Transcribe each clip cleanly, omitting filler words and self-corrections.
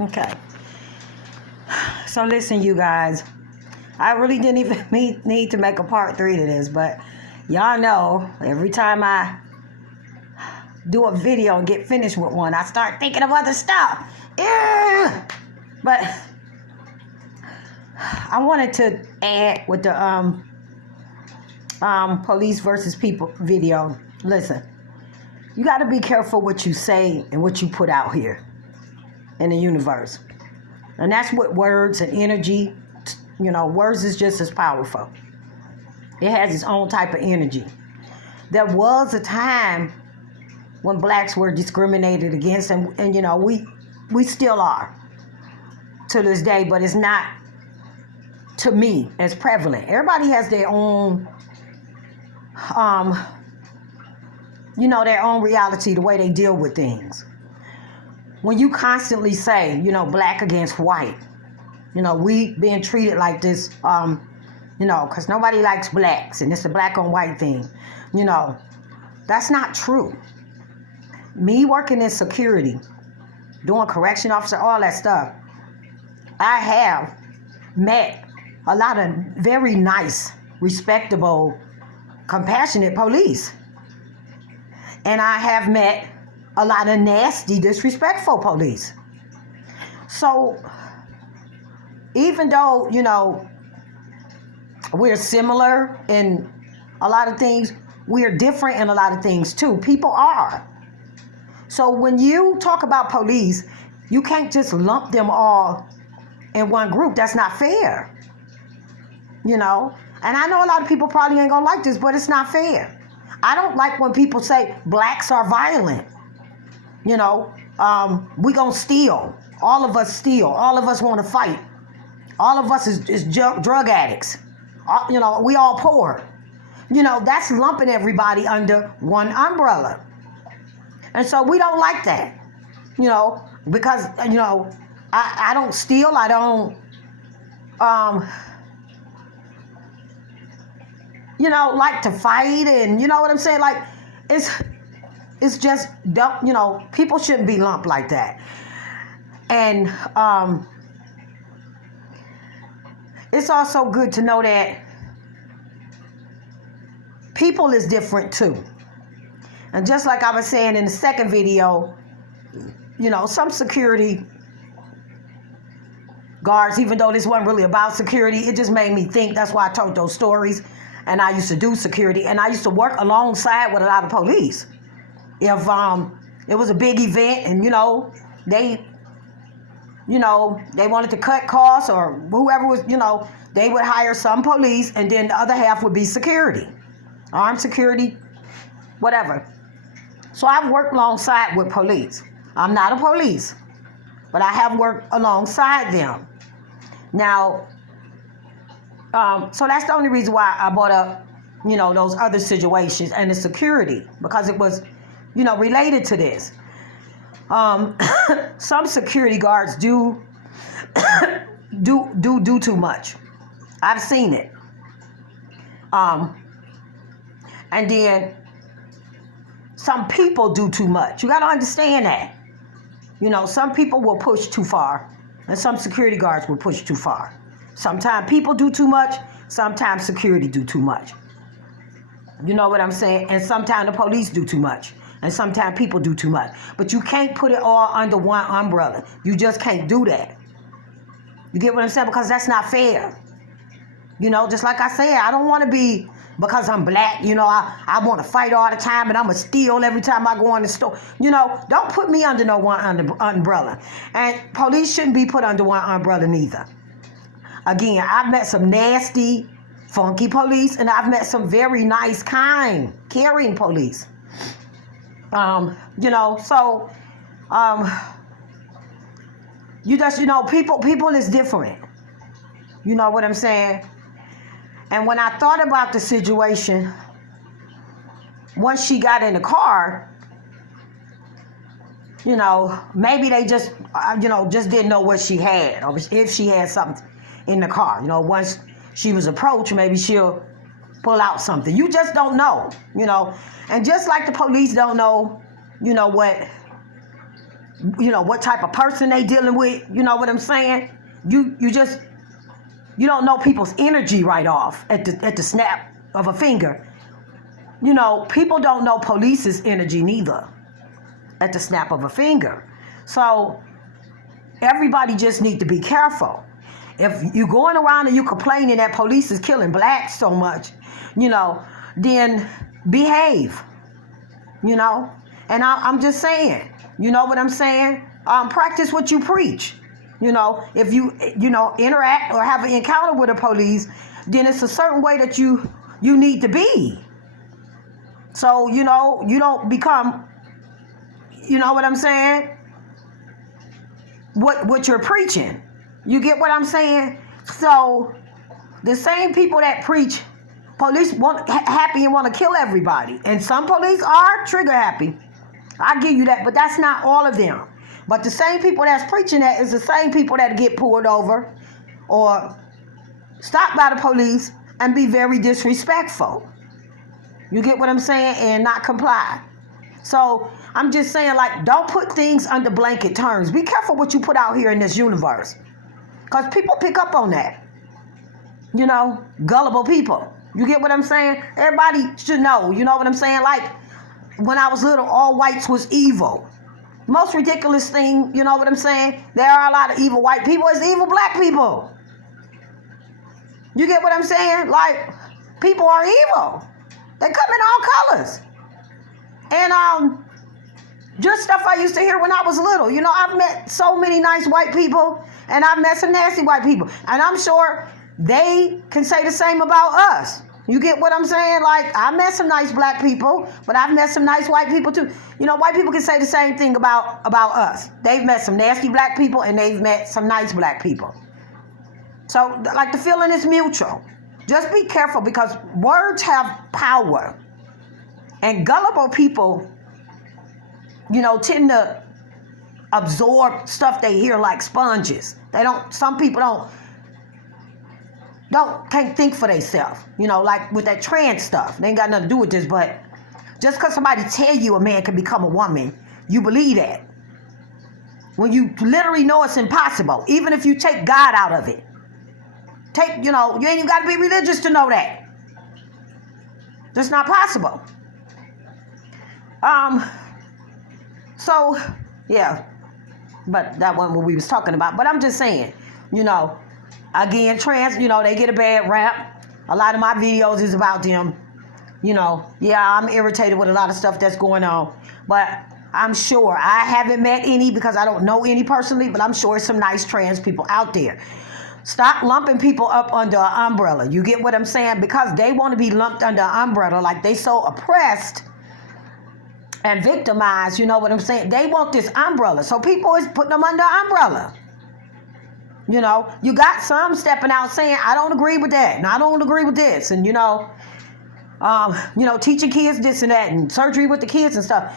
Okay. So listen, you guys. I really didn't even need to make a part 3 to this, but y'all know every time I do a video and get finished with one, I start thinking of other stuff. Yeah. But I wanted to add with the police versus people video. Listen, you got to be careful what you say and what you put out here in the universe. And that's what words and energy, words is just as powerful. It has its own type of energy. There was a time when blacks were discriminated against, and we still are to this day, but it's not, to me, as prevalent. Everybody has their own, their own reality, the way they deal with things. When you constantly say, black against white, we being treated like this, because nobody likes blacks, and it's a black on white thing, that's not true. Me working in security, doing correction officer, all that stuff, I have met a lot of very nice, respectable, compassionate police. And I have met a lot of nasty, disrespectful police. So, even though, we're similar in a lot of things, we're different in a lot of things too. People are. So when you talk about police, you can't just lump them all in one group. That's not fair. And I know a lot of people probably ain't gonna like this, but it's not fair. I don't like when people say blacks are violent. We gonna steal. All of us steal. All of us want to fight. All of us is drug addicts. We all poor. That's lumping everybody under one umbrella. And so we don't like that, because, I don't steal. I don't, like to fight, and you know what I'm saying? Like, it's just, people shouldn't be lumped like that. And it's also good to know that people is different too. And just like I was saying in the second video, some security guards, even though this wasn't really about security, it just made me think. That's why I told those stories. And I used to do security, and I used to work alongside with a lot of police. If it was a big event and, they wanted to cut costs, or whoever was, they would hire some police, and then the other half would be security, armed security, whatever. So I've worked alongside with police. I'm not a police, but I have worked alongside them. Now, so that's the only reason why I brought up, those other situations and the security, because it was, related to this. Some security guards do too much. I've seen it. And then some people do too much. You got to understand that. Some people will push too far, and some security guards will push too far. Sometimes people do too much. Sometimes security do too much. You know what I'm saying? And sometimes the police do too much. And sometimes people do too much. But you can't put it all under one umbrella. You just can't do that. You get what I'm saying? Because that's not fair. Just like I said, I don't want to be, because I'm black, I want to fight all the time, and I'm going to steal every time I go in the store. Don't put me under no one umbrella. And police shouldn't be put under one umbrella neither. Again, I've met some nasty, funky police, and I've met some very nice, kind, caring police. You just, people is different. You know what I'm saying? And when I thought about the situation, once she got in the car, maybe they just, just didn't know what she had, or if she had something in the car. Once she was approached, maybe she'll pull out something. You just don't know, And just like the police don't know, what what type of person they dealing with. You know what I'm saying? You don't know people's energy right off at the snap of a finger. People don't know police's energy neither at the snap of a finger. So everybody just need to be careful. If you going around and you complaining that police is killing blacks so much, then behave, And I'm just saying, you know what I'm saying? Practice what you preach. If you, interact or have an encounter with the police, then it's a certain way that you need to be. So, you don't become, what I'm saying? What you're preaching. You get what I'm saying? So, the same people that preach police happy and want to kill everybody. And some police are trigger happy. I give you that, but that's not all of them. But the same people that's preaching that is the same people that get pulled over or stopped by the police and be very disrespectful. You get what I'm saying? And not comply. So I'm just saying, don't put things under blanket terms. Be careful what you put out here in this universe. Because people pick up on that. Gullible people. You get what I'm saying? Everybody should know. You know what I'm saying? Like, when I was little, all whites was evil. Most ridiculous thing, you know what I'm saying? There are a lot of evil white people. It's evil black people. You get what I'm saying? Like, people are evil. They come in all colors. And just stuff I used to hear when I was little. I've met so many nice white people, and I've met some nasty white people. And I'm sure they can say the same about us. You get what I'm saying? Like, I met some nice black people, but I've met some nice white people too. White people can say the same thing about us. They've met some nasty black people, and they've met some nice black people. So, the feeling is mutual. Just be careful, because words have power. And gullible people, tend to absorb stuff they hear like sponges. Some people can't think for themselves. Like with that trans stuff. They ain't got nothing to do with this, but just because somebody tell you a man can become a woman, you believe that. When you literally know it's impossible, even if you take God out of it. You ain't even got to be religious to know that. It's not possible. So, yeah. But that wasn't what we was talking about. But I'm just saying, again, trans, they get a bad rap. A lot of my videos is about them. Yeah, I'm irritated with a lot of stuff that's going on. But I'm sure, I haven't met any because I don't know any personally, but I'm sure some nice trans people out there. Stop lumping people up under an umbrella. You get what I'm saying? Because they want to be lumped under an umbrella, like they so oppressed and victimized, you know what I'm saying? They want this umbrella. So people is putting them under umbrella. You got some stepping out saying, I don't agree with that, and I don't agree with this, and teaching kids this and that, and surgery with the kids and stuff,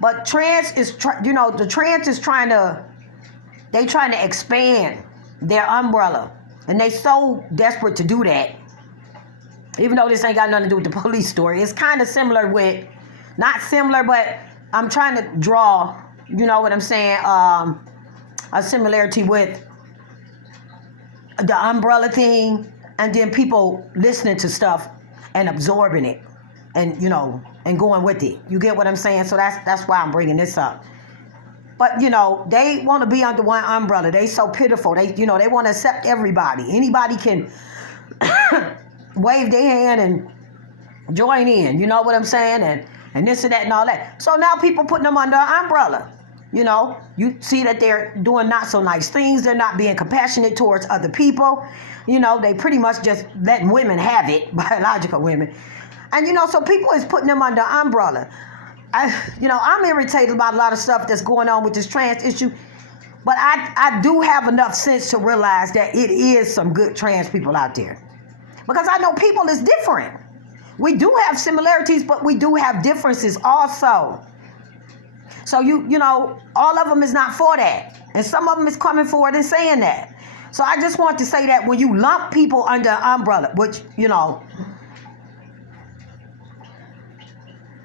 but trans is, the trans is trying to expand their umbrella, and they so desperate to do that. Even though this ain't got nothing to do with the police story, it's kind of similar with, not similar, but I'm trying to draw, you know what I'm saying, a similarity with the umbrella thing, and then people listening to stuff and absorbing it, and and going with it. You get what I'm saying? So that's why I'm bringing this up. But they want to be under one umbrella. They so pitiful. They they want to accept everybody. Anybody can wave their hand and join in. You know what I'm saying? And this and that and all that. So now people putting them under an umbrella. You see that they're doing not so nice things. They're not being compassionate towards other people. They pretty much just letting women have it, biological women. And, so people is putting them under umbrella. I'm irritated about a lot of stuff that's going on with this trans issue. But I do have enough sense to realize that it is some good trans people out there. Because I know people is different. We do have similarities, but we do have differences also. So, all of them is not for that. And some of them is coming forward and saying that. So I just want to say that when you lump people under an umbrella, which,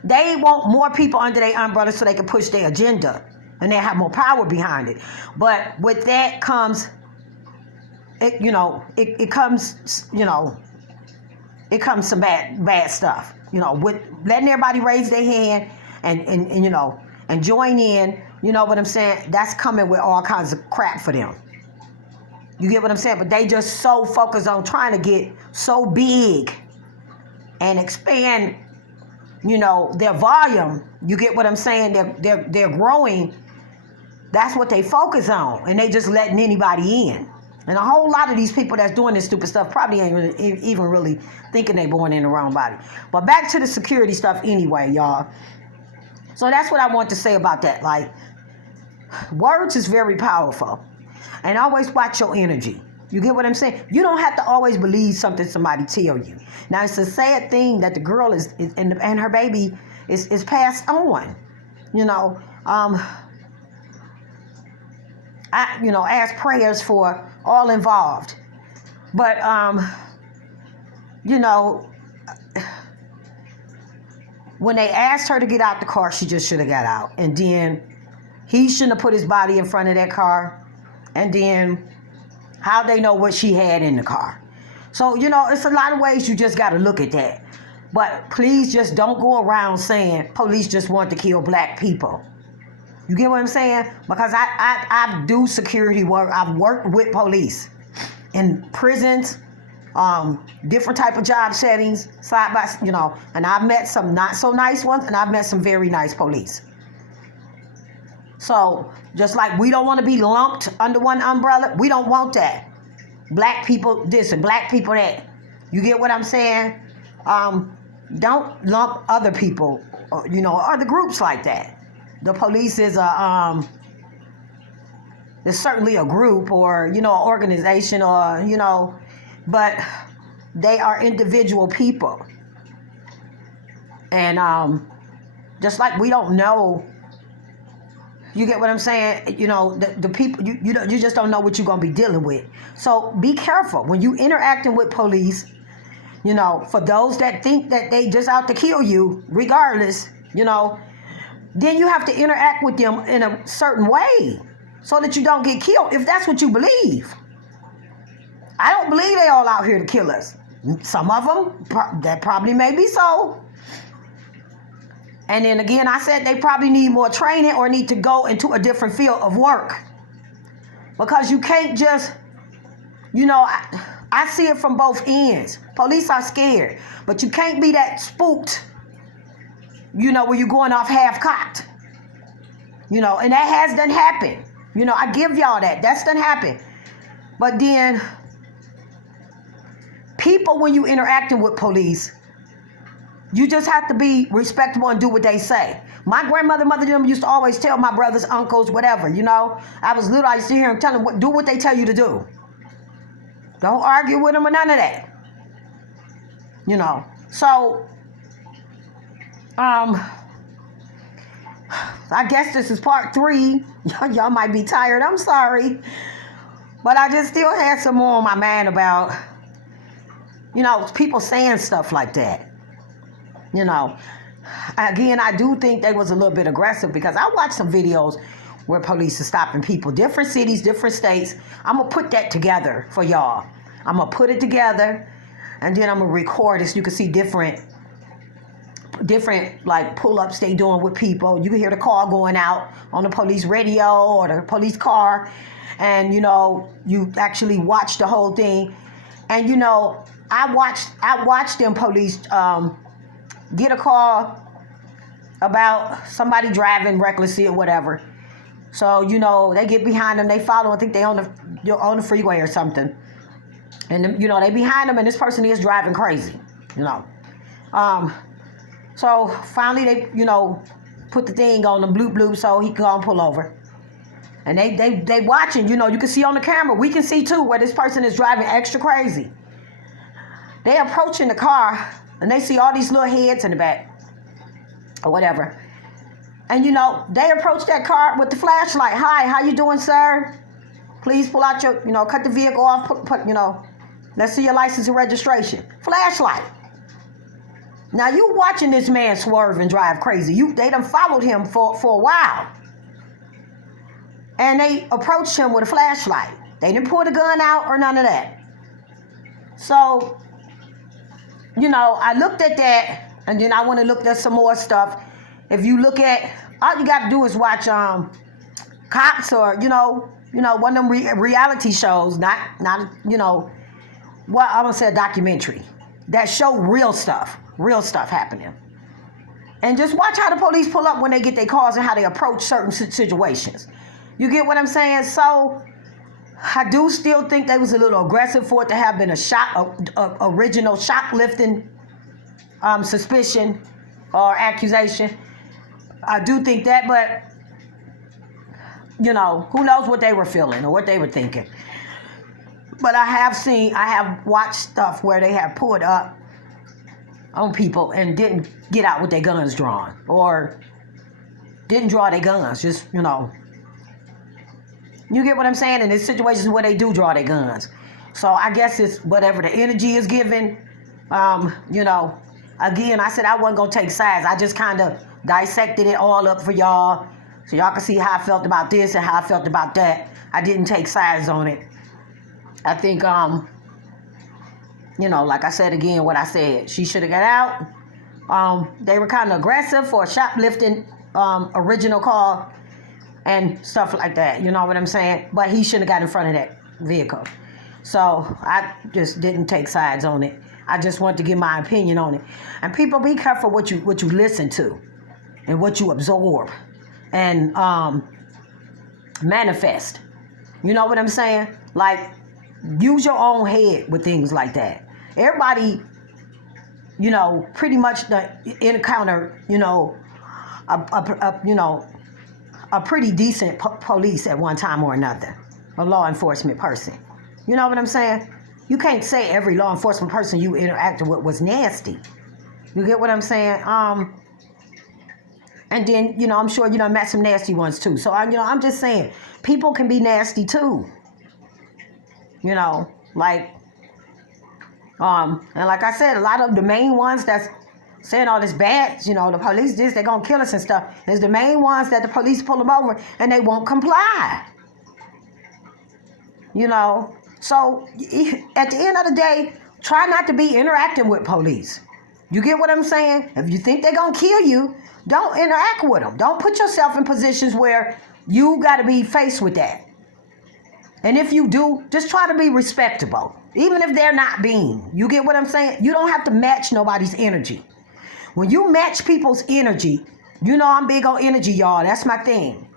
they want more people under their umbrella so they can push their agenda. and they have more power behind it. But with that comes, it comes, it comes some bad stuff. With letting everybody raise their hand and join in. You know what I'm saying? That's coming with all kinds of crap for them. You get what I'm saying? But they just so focused on trying to get so big and expand, their volume. You get what I'm saying? They're growing. That's what they focus on, and they just letting anybody in. And a whole lot of these people that's doing this stupid stuff probably ain't even really thinking they born in the wrong body. But back to the security stuff anyway, y'all. So that's what I want to say about that. Like, words is very powerful. And always watch your energy. You get what I'm saying? You don't have to always believe something somebody tell you. Now, it's a sad thing that the girl is and her baby is passed on. I ask prayers for all involved. But, when they asked her to get out the car, she just should have got out. And then he shouldn't have put his body in front of that car. And then how they know what she had in the car. So, it's a lot of ways you just got to look at that. But please just don't go around saying police just want to kill black people. You get what I'm saying? Because I do security work. I've worked with police in prisons, different type of job settings, side by, and I've met some not so nice ones, and I've met some very nice police. So just like we don't want to be lumped under one umbrella, we don't want that. Black people this and black people that. You get what I'm saying? Don't lump other people, other groups like that. The police is is certainly a group or, an organization or, but they are individual people. And just like we don't know, you get what I'm saying? The people, you just don't know what you're going to be dealing with. So be careful when you interacting with police, for those that think that they just out to kill you, regardless, then you have to interact with them in a certain way so that you don't get killed if that's what you believe. I don't believe they all out here to kill us. Some of them, that probably may be so. And then again, I said they probably need more training or need to go into a different field of work. Because you can't just, I see it from both ends. Police are scared. But you can't be that spooked, where you're going off half-cocked. And that has done happen. I give y'all that. That's done happen. But then, people, when you interacting with police, you just have to be respectable and do what they say. My grandmother, mother, them used to always tell my brothers, uncles, whatever, I was little, I used to hear them tell them, do what they tell you to do. Don't argue with them or none of that. So, I guess this is part 3. Y'all might be tired, I'm sorry. But I just still had some more on my mind about, people saying stuff like that. Again, I do think they was a little bit aggressive because I watched some videos where police are stopping people, different cities, different states. I'm going to put that together for y'all. I'm going to put it together and then I'm going to record it so you can see different like pull-ups they doing with people. You can hear the call going out on the police radio or the police car and, you actually watch the whole thing. And, I watched them police get a call about somebody driving recklessly or whatever. So, they get behind them, they follow, I think they on the freeway or something. And, they behind them and this person is driving crazy, So finally they, put the thing on them, bloop, bloop, so he can go and pull over. And they watching, you can see on the camera, we can see too where this person is driving extra crazy. They approaching the car and they see all these little heads in the back or whatever. And, they approach that car with the flashlight. Hi, how you doing, sir? Please pull out your, cut the vehicle off, put let's see your license and registration. Flashlight. Now, you watching this man swerve and drive crazy. They done followed him for a while. And they approached him with a flashlight. They didn't pull the gun out or none of that. So, I looked at that, and then I want to look at some more stuff. If you look at, all you got to do is watch Cops or, one of them reality shows, not well, I'm going to say a documentary that show real stuff happening. And just watch how the police pull up when they get their cars and how they approach certain situations. You get what I'm saying? So I do still think they was a little aggressive for it to have been a original shoplifting suspicion or accusation. I do think that, but who knows what they were feeling or what they were thinking. But I have watched stuff where they have pulled up on people and didn't get out with their guns drawn or didn't draw their guns. Just, you get what I'm saying? And there's situations where they do draw their guns. So I guess it's whatever the energy is given. Again, I said I wasn't going to take sides. I just kind of dissected it all up for y'all so y'all can see how I felt about this and how I felt about that. I didn't take sides on it. I think, like I said again, what I said, she should have got out. They were kind of aggressive for a shoplifting original car and stuff like that. You know what I'm saying? But he shouldn't have got in front of that vehicle. So I just didn't take sides on it. I just want to give my opinion on it. And people, be careful what you listen to and what you absorb and manifest. You know what I'm saying? Like, use your own head with things like that. Everybody, pretty much encounter, a pretty decent police at one time or another, a law enforcement person. You know what I'm saying? You can't say every law enforcement person you interacted with was nasty. You get what I'm saying? And then, I'm sure you met some nasty ones too. So, I'm just saying, people can be nasty too. And like I said, a lot of the main ones that's saying all this bad, the police they're going to kill us and stuff, is the main ones that the police pull them over and they won't comply. So at the end of the day, try not to be interacting with police. You get what I'm saying? If you think they're going to kill you, don't interact with them. Don't put yourself in positions where you got to be faced with that. And if you do, just try to be respectable, even if they're not being. You get what I'm saying? You don't have to match nobody's energy. When you match people's energy, I'm big on energy, y'all. That's my thing.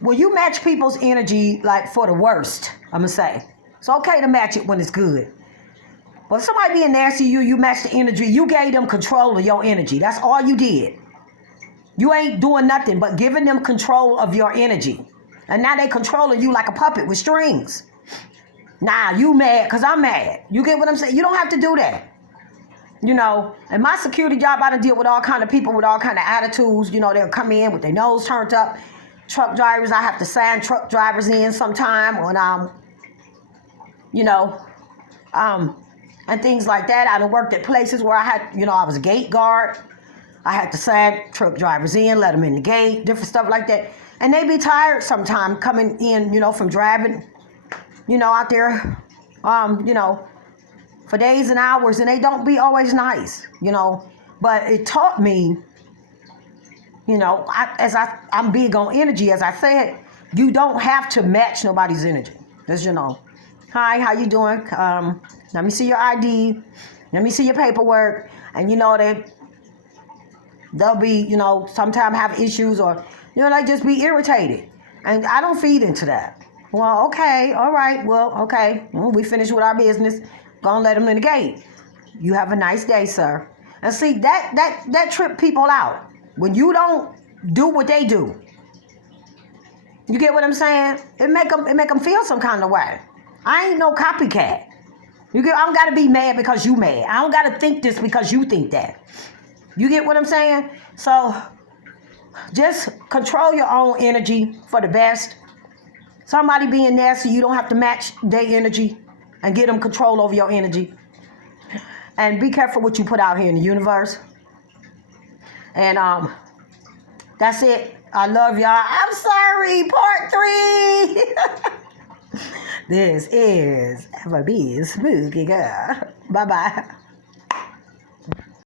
When you match people's energy, like for the worst, I'm going to say, it's okay to match it when it's good. But if somebody being nasty, you match the energy, you gave them control of your energy. That's all you did. You ain't doing nothing but giving them control of your energy. And now they controlling you like a puppet with strings. Nah, you mad because I'm mad. You get what I'm saying? You don't have to do that. In my security job, I done deal with all kind of people with all kind of attitudes. They'll come in with their nose turned up. Truck drivers, I have to sign truck drivers in sometime when and things like that. I done worked at places where I had, I was a gate guard. I had to sign truck drivers in, let them in the gate, different stuff like that. And they be tired sometime coming in, from driving, out there, for days and hours, and they don't be always nice, But it taught me, I'm big on energy, as I said, you don't have to match nobody's energy. Just, hi, how you doing? Let me see your ID. Let me see your paperwork. And, they'll be, sometimes have issues or, they just be irritated. And I don't feed into that. Well, okay, all right, well, okay. We finished with our business. Gonna let them in the gate. You have a nice day, sir. And see, that trip people out. When you don't do what they do. You get what I'm saying? It make them feel some kind of way. I ain't no copycat. I don't got to be mad because you mad. I don't got to think this because you think that. You get what I'm saying? So just control your own energy for the best. Somebody being nasty, you don't have to match their energy and get them control over your energy. And be careful what you put out here in the universe. And that's it. I love y'all. I'm sorry. Part 3. This is FOB Spooky Girl. Bye-bye.